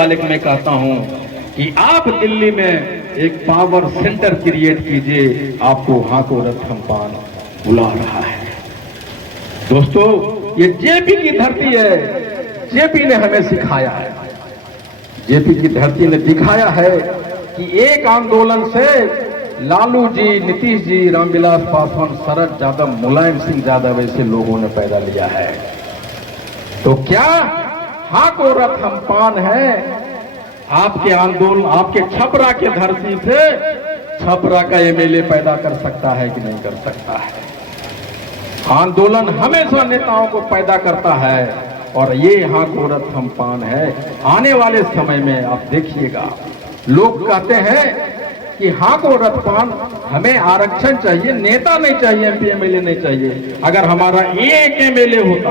वाले को मैं कहता हूं कि आप दिल्ली में एक पावर सेंटर क्रिएट कीजिए, आपको वहां को रत्नपान बुला रहा है। दोस्तों, ये जेपी की धरती है, जेपी ने हमें सिखाया है, जेपी की धरती ने दिखाया है कि एक आंदोलन से लालू जी, नीतीश जी, रामविलास पासवान, शरद यादव, मुलायम सिंह यादव ऐसे लोगों ने पैदा लिया है। तो क्या हाँ को रत्नपान है आपके आंदोलन, आपके छपरा के धरती से छपरा का एमएलए पैदा कर सकता है कि नहीं कर सकता है? आंदोलन हमेशा नेताओं को पैदा करता है और ये यहाँ को रत्नपान है। आने वाले समय में आप देखिएगा, लोग कहते हैं कि हाँ को रत्नपान, हमें आरक्षण चाहिए, नेता नहीं चाहिए, एमपी एमएलए नहीं चाहिए। अगर हमारा एक एमएलए होता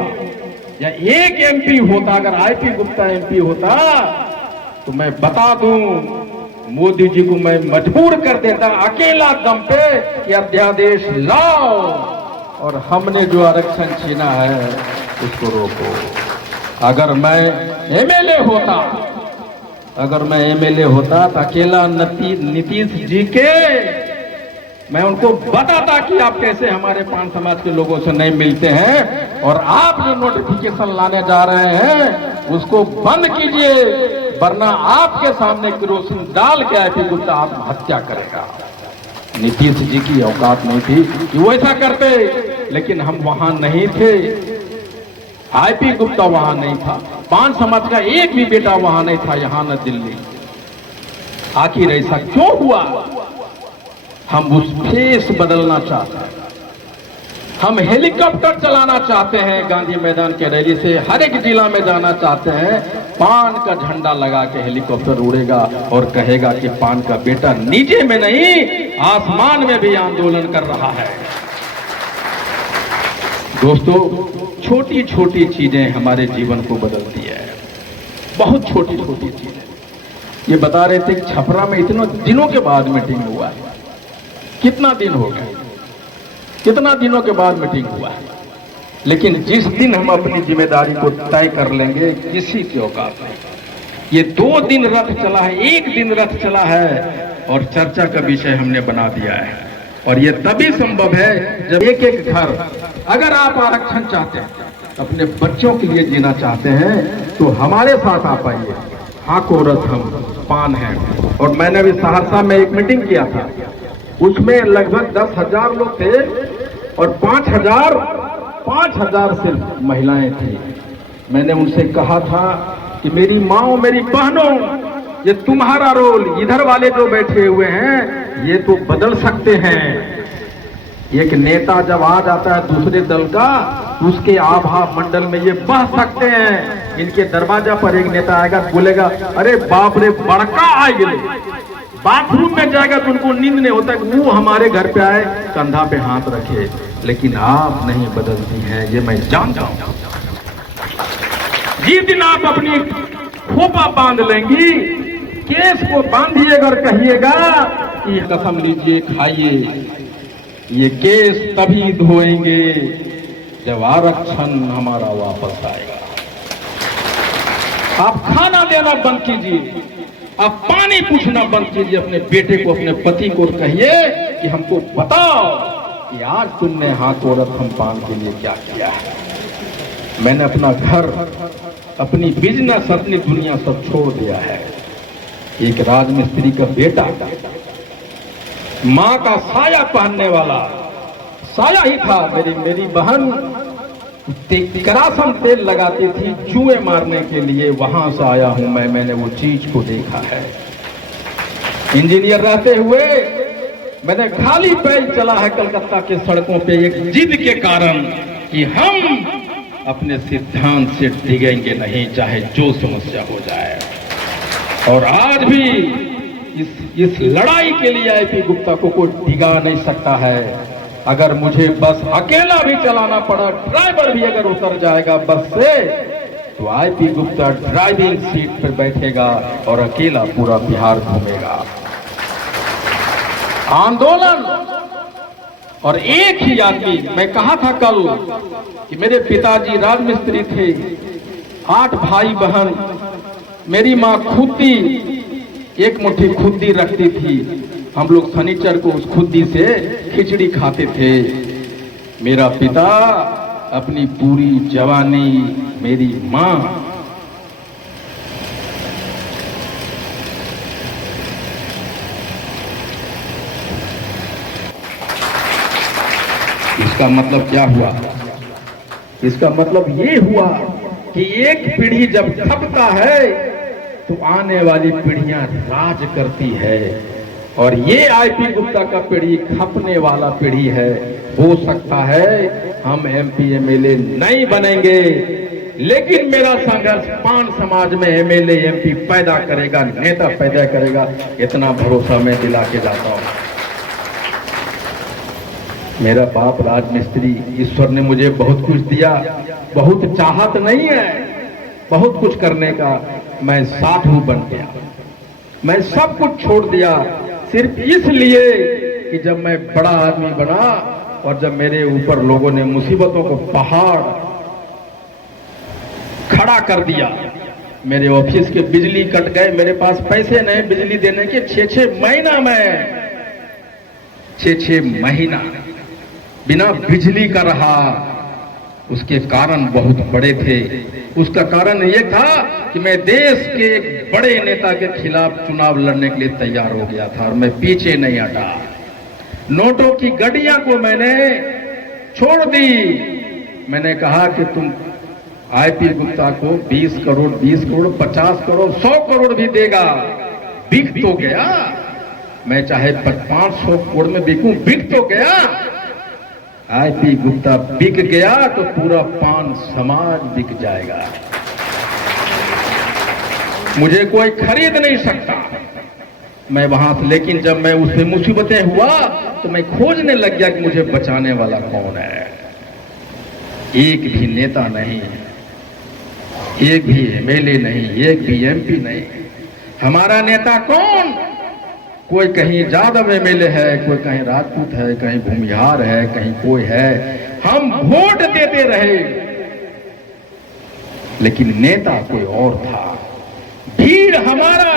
या एक एमपी होता, अगर आईपी गुप्ता एमपी होता, तो मैं बता दूं मोदी जी को मैं मजबूर कर देता अकेला दम पे कि अध्यादेश लाओ और हमने जो आरक्षण छीना है उसको रोको। अगर मैं एमएलए होता, अगर मैं एमएलए होता तो अकेला नीतीश जी के मैं उनको बताता कि आप कैसे हमारे पान समाज के लोगों से नहीं मिलते हैं और आप जो नोटिफिकेशन लाने जा रहे हैं उसको बंद कीजिए, वरना आपके सामने केरोसिन डाल के आईपी गुप्ता आत्महत्या करेगा। नीतीश जी की औकात नहीं थी कि वो ऐसा करते, लेकिन हम वहां नहीं थे, आईपी गुप्ता वहां नहीं था, पान समाज का एक भी बेटा वहां नहीं था, यहां न दिल्ली। आखिर ऐसा क्यों हुआ? हम उस फेस बदलना चाहते हैं, हम हेलीकॉप्टर चलाना चाहते हैं, गांधी मैदान के रैली से हर एक जिला में जाना चाहते हैं, पान का झंडा लगा के हेलीकॉप्टर उड़ेगा और कहेगा कि पान का बेटा नीचे में नहीं आसमान में भी आंदोलन कर रहा है। दोस्तों, छोटी छोटी चीजें हमारे जीवन को बदलती है, बहुत छोटी छोटी चीजें। ये बता रहे थे कि छपरा में इतने दिनों के बाद मीटिंग हुआ है। कितना दिन हो गया, कितना दिनों के बाद मीटिंग हुआ है, लेकिन जिस दिन हम अपनी जिम्मेदारी को तय कर लेंगे किसी की औकात नहीं। ये 2 दिन रथ चला है, 1 दिन रथ चला है और चर्चा का विषय हमने बना दिया है। और ये तभी संभव है जब एक एक घर, अगर आप आरक्षण चाहते हैं, अपने बच्चों के लिए जीना चाहते हैं, तो हमारे साथ आप आइए। हाँ को रत्नपान है। और मैंने अभी सहरसा में एक मीटिंग किया था, उसमें लगभग 10,000 लोग थे और 5,000 सिर्फ महिलाएं थी। मैंने उनसे कहा था कि मेरी माओ, मेरी बहनों, ये तुम्हारा रोल, इधर वाले जो बैठे हुए हैं ये तो बदल सकते हैं। एक नेता जब आ जाता है दूसरे दल का, उसके आभा मंडल में ये बह सकते हैं। इनके दरवाजा पर एक नेता आएगा, बोलेगा अरे बाप रे बड़का आ गए, बाथरूम में जाएगा तो उनको नींद नहीं होता कि वो हमारे घर पे आए, कंधा पे हाथ रखे। लेकिन आप नहीं बदलती हैं, ये मैं जानता हूं। जिस दिन आप अपनी खोपा बांध लेंगी, केस को बांधिएगा और कहिएगा कि कसम लीजिए, खाइए, ये केस तभी धोएंगे जब आरक्षण हमारा वापस आएगा। आप खाना देना बंद कीजिए, आप पानी पूछना बंद कीजिए अपने बेटे को, अपने पति को, कहिए कि हमको बताओ कि आज तुमने हाँ को रत्नपान के लिए क्या किया है। मैंने अपना घर, अपनी बिजनेस, अपनी दुनिया सब छोड़ दिया है। एक राजमिस्त्री का बेटा, माँ का साया पहनने वाला, साया ही था। मेरी बहन करासन तेल लगाती थी चूहे मारने के लिए, वहां से आया हूं मैं, मैंने वो चीज को देखा है। इंजीनियर रहते हुए मैंने खाली पैर चला है कलकत्ता के सड़कों पे, एक जिद के कारण कि हम अपने सिद्धांत से डिगेंगे नहीं, चाहे जो समस्या हो जाए। और आज भी इस लड़ाई के लिए आईपी गुप्ता को कोई डिगा नहीं सकता है। अगर मुझे बस अकेला भी चलाना पड़ा, ड्राइवर भी अगर उतर जाएगा बस से, तो आईपी गुप्ता ड्राइविंग सीट पर बैठेगा और अकेला पूरा बिहार घूमेगा। आंदोलन और एक ही आदमी। मैं कहा था कल कि मेरे पिताजी राजमिस्त्री थे, 8 भाई बहन, मेरी माँ खुद्दी, एक मुट्ठी खुद्दी रखती थी, हम लोग शनिचर को उस खुद्दी से खिचड़ी खाते थे। मेरा पिता अपनी पूरी जवानी मेरी माँ इसका मतलब क्या हुआ? इसका मतलब ये हुआ कि एक पीढ़ी जब थकता है तो आने वाली पीढ़ियां राज करती है, और ये आईपी गुप्ता का पीढ़ी खपने वाला पीढ़ी है। हो सकता है हम एमपी एमएलए नहीं बनेंगे, लेकिन मेरा संघर्ष पान समाज में एमएलए एमपी पैदा करेगा, नेता पैदा करेगा, इतना भरोसा मैं दिला के जाता हूं। मेरा बाप राजमिस्त्री, ईश्वर ने मुझे बहुत कुछ दिया, बहुत चाहत नहीं है बहुत कुछ करने का। मैं साधु बन गया, मैं सब कुछ छोड़ दिया सिर्फ इसलिए कि जब मैं बड़ा आदमी बना और जब मेरे ऊपर लोगों ने मुसीबतों को पहाड़ खड़ा कर दिया। मेरे ऑफिस के बिजली कट गए, मेरे पास पैसे नहीं बिजली देने के, 6-6 महीना में 6-6 महीना बिना बिजली का रहा। उसके कारण बहुत बड़े थे। उसका कारण ये था कि मैं देश के एक बड़े नेता के खिलाफ चुनाव लड़ने के लिए तैयार हो गया था और मैं पीछे नहीं हटा। नोटों की गड्डियां को मैंने छोड़ दी। मैंने कहा कि तुम आईपी गुप्ता को 20 करोड़, 20 करोड़, 50 करोड़, 100 करोड़ भी देगा, बिक तो गया। मैं चाहे 500 करोड़ में बिकूं, बिक तो गया। आईपी गुप्ता बिक गया तो पूरा पान समाज बिक जाएगा, मुझे कोई खरीद नहीं सकता। मैं वहां से, लेकिन जब मैं उससे मुसीबतें हुआ तो मैं खोजने लग गया कि मुझे बचाने वाला कौन है। एक भी नेता नहीं, एक भी एमएलए नहीं, एक भी एमपी नहीं। हमारा नेता कौन? कोई कहीं यादव एमएलए है, कोई कहीं राजपूत है, कहीं भूमिहार है, कहीं कोई है। हम वोट देते रहे, लेकिन नेता कोई और था। भीड़ हमारा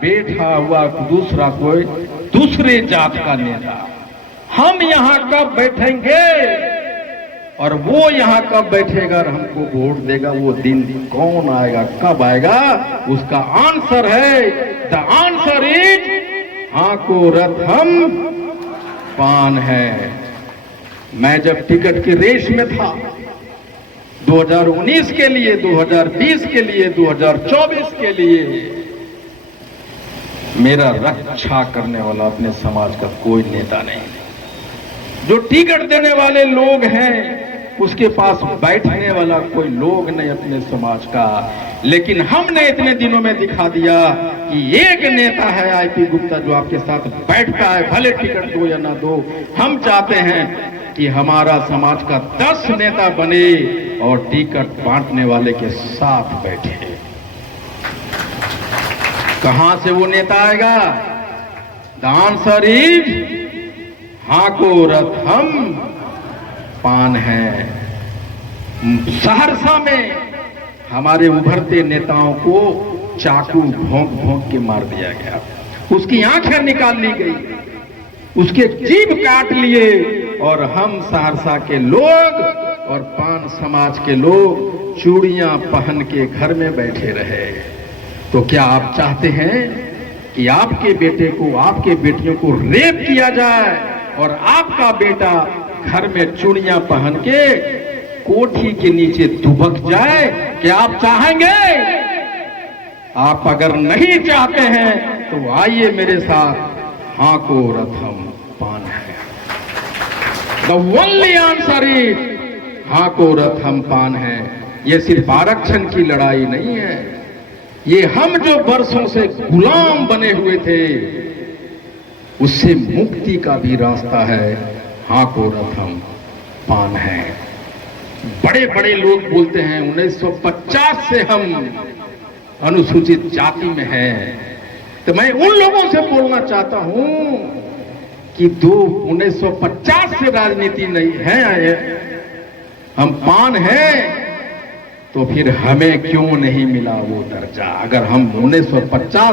बैठा हुआ दूसरा कोई दूसरे जात का नेता। हम यहां कब बैठेंगे और वो यहां कब बैठेगा और हमको वोट देगा, वो दिन कौन आएगा, कब आएगा? उसका आंसर है, द आंसर इज हाको रथम पान है। मैं जब टिकट की रेस में था 2019 के लिए, 2020 के लिए, 2024 के लिए, मेरा रक्षा करने वाला अपने समाज का कोई नेता नहीं। जो टिकट देने वाले लोग हैं उसके पास बैठने वाला कोई लोग नहीं अपने समाज का। लेकिन हमने इतने दिनों में दिखा दिया कि एक नेता है आईपी गुप्ता जो आपके साथ बैठता है, भले टिकट दो या ना दो। हम चाहते हैं कि हमारा समाज का 10 नेता बने और टिकट बांटने वाले के साथ बैठे। कहां से वो नेता आएगा? द आंसर इज हाको रथम पान है। सहरसा में हमारे उभरते नेताओं को चाकू भोंक भोंक के मार दिया गया, उसकी आंखें निकाल ली गई, उसके जीभ काट लिए, और हम सहरसा के लोग और पान समाज के लोग चूड़ियां पहन के घर में बैठे रहे। तो क्या आप चाहते हैं कि आपके बेटे को, आपके बेटियों को रेप किया जाए और आपका बेटा घर में चूड़ियां पहन के कोठी के नीचे दुबक जाए? क्या आप चाहेंगे? आप अगर नहीं चाहते हैं तो आइए मेरे साथ, हाको रथम पान है। द ओनली आंसर इज हाको रथम पान है। ये सिर्फ आरक्षण की लड़ाई नहीं है, ये हम जो वर्षों से गुलाम बने हुए थे उससे मुक्ति का भी रास्ता है। हाको रथम पान है। बड़े बड़े लोग बोलते हैं 1950 से हम अनुसूचित जाति में हैं, तो मैं उन लोगों से बोलना चाहता हूं कि 1950 से राजनीति नहीं है, हम पान हैं तो फिर हमें क्यों नहीं मिला वो दर्जा? अगर हम 1950